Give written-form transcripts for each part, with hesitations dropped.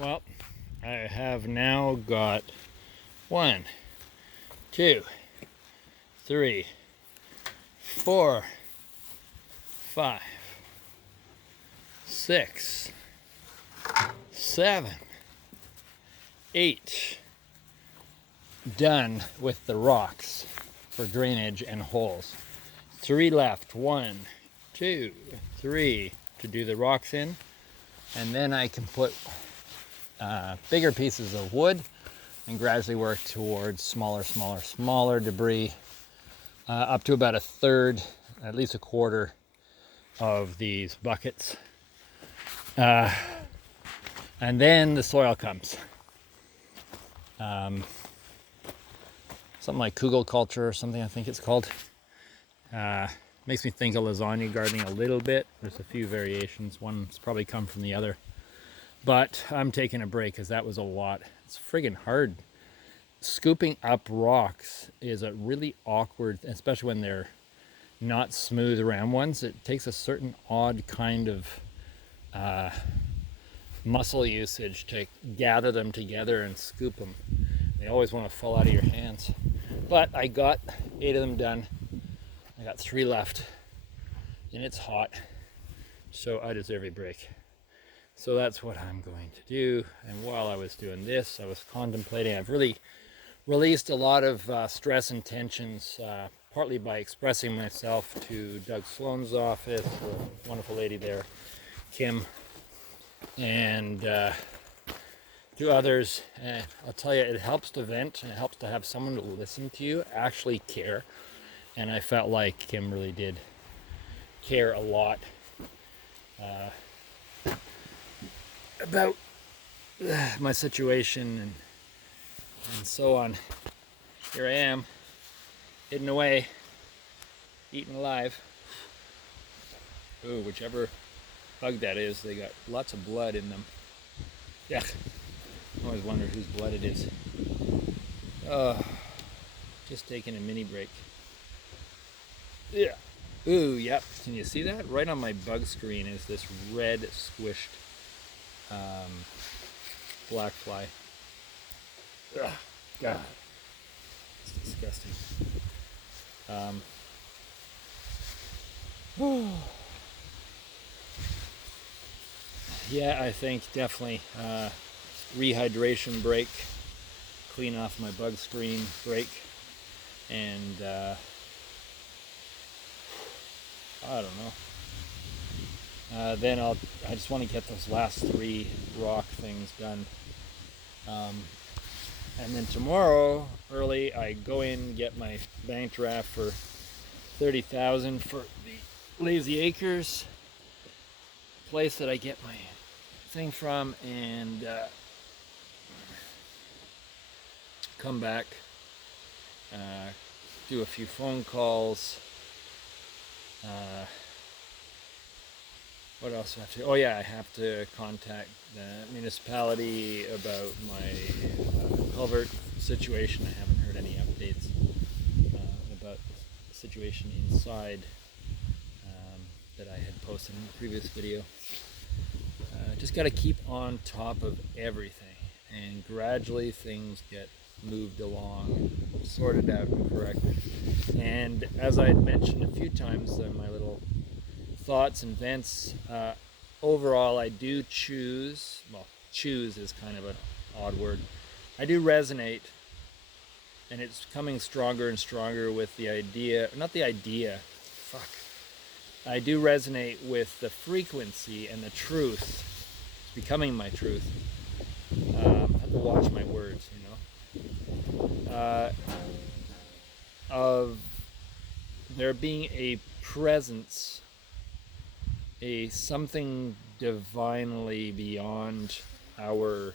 Well, I have now got 1, 2, 3, 4, 5, 6, 7, 8 done with the rocks for drainage and holes. 3 left. 1, 2, 3 to do the rocks in, and then I can put bigger pieces of wood and gradually work towards smaller debris, up to about a third, at least a quarter of these buckets. And then the soil comes. Something like Kugel culture or something, I think it's called. Makes me think of lasagna gardening a little bit. There's a few variations. One's probably come from the other. But I'm taking a break because that was a lot. It's friggin' hard. Scooping up rocks is a really awkward, especially when they're not smooth round ones. It takes a certain odd kind of muscle usage to gather them together and scoop them. They always want to fall out of your hands. But I got 8 of them done. I got 3 left, and it's hot, so I deserve a break. So that's what I'm going to do. And while I was doing this, I was contemplating. I've really released a lot of stress and tensions, partly by expressing myself to Doug Sloan's office, the wonderful lady there, Kim, and to others. And I'll tell you, it helps to vent, and it helps to have someone to listen to you, actually care. And I felt like Kim really did care a lot about my situation and so on. Here I am, hidden away, eaten alive. Ooh, whichever bug that is, they got lots of blood in them. Yeah, I always wonder whose blood it is. Just taking a mini break. Yeah. Ooh, yep. Can you see that? Right on my bug screen is this red squished black fly. Ugh, God, it's disgusting. Yeah, I think definitely rehydration break, clean off my bug screen break, and I don't know. Then I just want to get those last 3 rock things done. And then tomorrow early I go in and get my bank draft for $30,000 for the Lazy Acres place that I get my thing from, and come back, do a few phone calls. What else do I have to do? Oh yeah, I have to contact the municipality about my culvert situation. I haven't heard any updates about the situation inside that I had posted in the previous video. Just got to keep on top of everything, and gradually things get moved along, sorted out and corrected. And as I had mentioned a few times in my little thoughts and vents, overall I do choose is kind of an odd word. I do resonate, and it's coming stronger and stronger with the idea, I do resonate with the frequency and the truth. It's becoming my truth. I have to watch my words, of there being a presence, a something divinely beyond our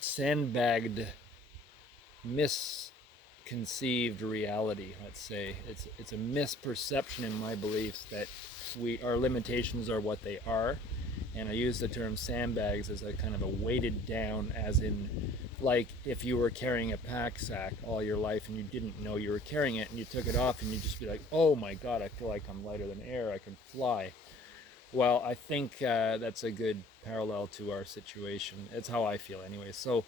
sandbagged, misconceived reality. Let's say it's a misperception in my beliefs that our limitations are what they are, and I use the term sandbags as a kind of a weighted down, as in, like if you were carrying a pack sack all your life and you didn't know you were carrying it, and you took it off and you'd just be like, oh my god, I feel like I'm lighter than air, I can fly. Well, I think that's a good parallel to our situation. It's how I feel anyway. So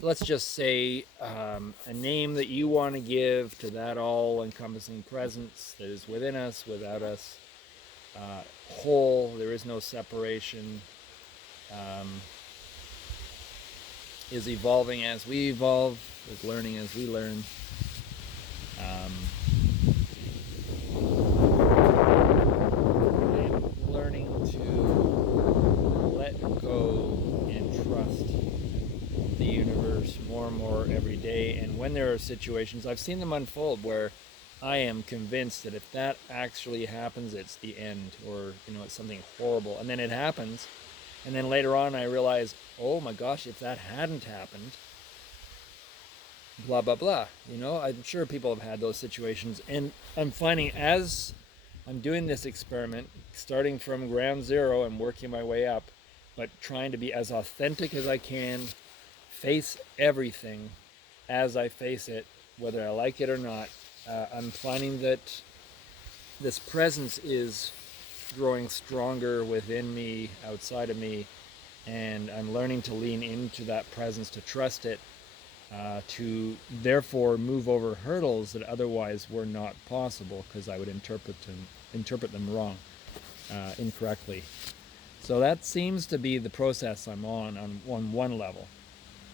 let's just say a name that you want to give to that all encompassing presence that is within us, without us, whole, there is no separation, um, is evolving as we evolve, is learning as we learn. Um, I am learning to let go and trust the universe more and more every day. And when there are situations, I've seen them unfold where I am convinced that if that actually happens, it's the end, or it's something horrible. And then it happens, and then later on, I realize, oh my gosh, if that hadn't happened, blah blah blah. I'm sure people have had those situations, and I'm finding as I'm doing this experiment, starting from ground zero and working my way up, but trying to be as authentic as I can, face everything as I face it, whether I like it or not. I'm finding that this presence is growing stronger within me, outside of me, and I'm learning to lean into that presence, to trust it, to therefore move over hurdles that otherwise were not possible because I would interpret them wrong, incorrectly. So that seems to be the process I'm on one level.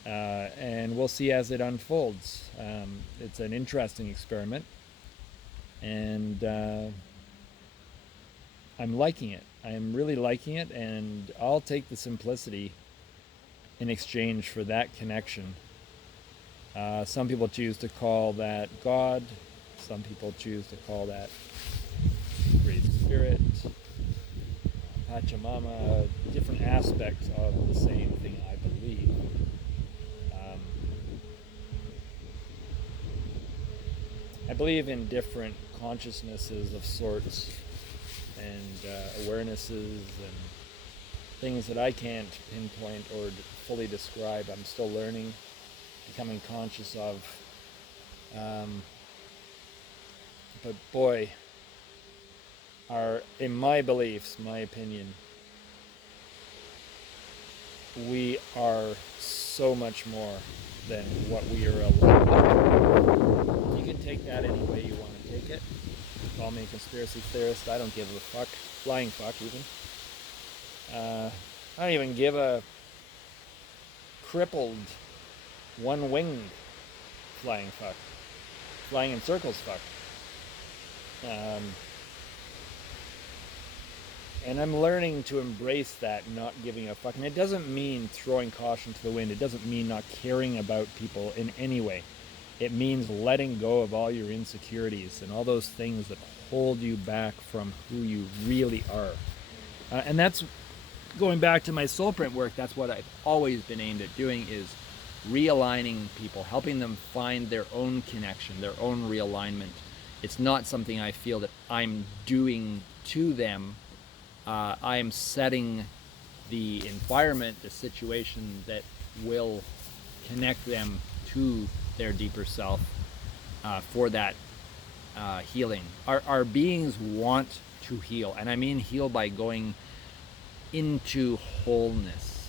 And we'll see as it unfolds. It's an interesting experiment, and I'm liking it. I'm really liking it, and I'll take the simplicity in exchange for that connection. Some people choose to call that God. Some people choose to call that Great Spirit, Pachamama, different aspects of the same thing, I believe. Um, I believe in different consciousnesses of sorts, and awarenesses and things that I can't pinpoint or fully describe. I'm still learning, becoming conscious of. Um, but boy, in my beliefs, my opinion, we are so much more than what we are allowed. You can take that any way you want to take it. Call me a conspiracy theorist. I don't give a fuck. Flying fuck, even. I don't even give a crippled, one-winged flying fuck. Flying in circles fuck. Um, and I'm learning to embrace that, not giving a fuck. And it doesn't mean throwing caution to the wind. It doesn't mean not caring about people in any way. It means letting go of all your insecurities and all those things that hold you back from who you really are. And that's going back to my soul print work. That's what I've always been aimed at doing, is realigning people, helping them find their own connection, their own realignment. It's not something I feel that I'm doing to them. I am setting the environment, the situation that will connect them to their deeper self, for that healing. Our beings want to heal, and I mean heal by going into wholeness.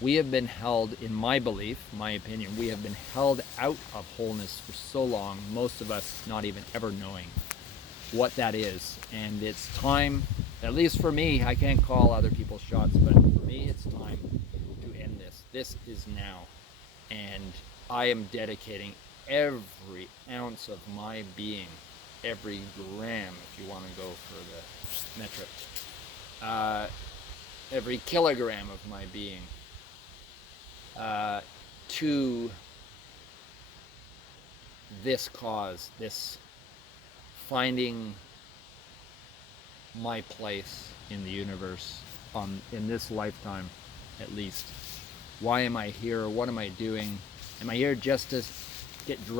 We have been held, in my belief, my opinion, we have been held out of wholeness for so long, most of us not even ever knowing what that is. And it's time, at least for me, I can't call other people's shots, but for me, it's time to end this. This is now. And I am dedicating every ounce of my being, every gram, if you want to go for the metric, every kilogram of my being, to this cause, this finding my place in the universe, in this lifetime at least. Why am I here? What am I doing? Am I here just to get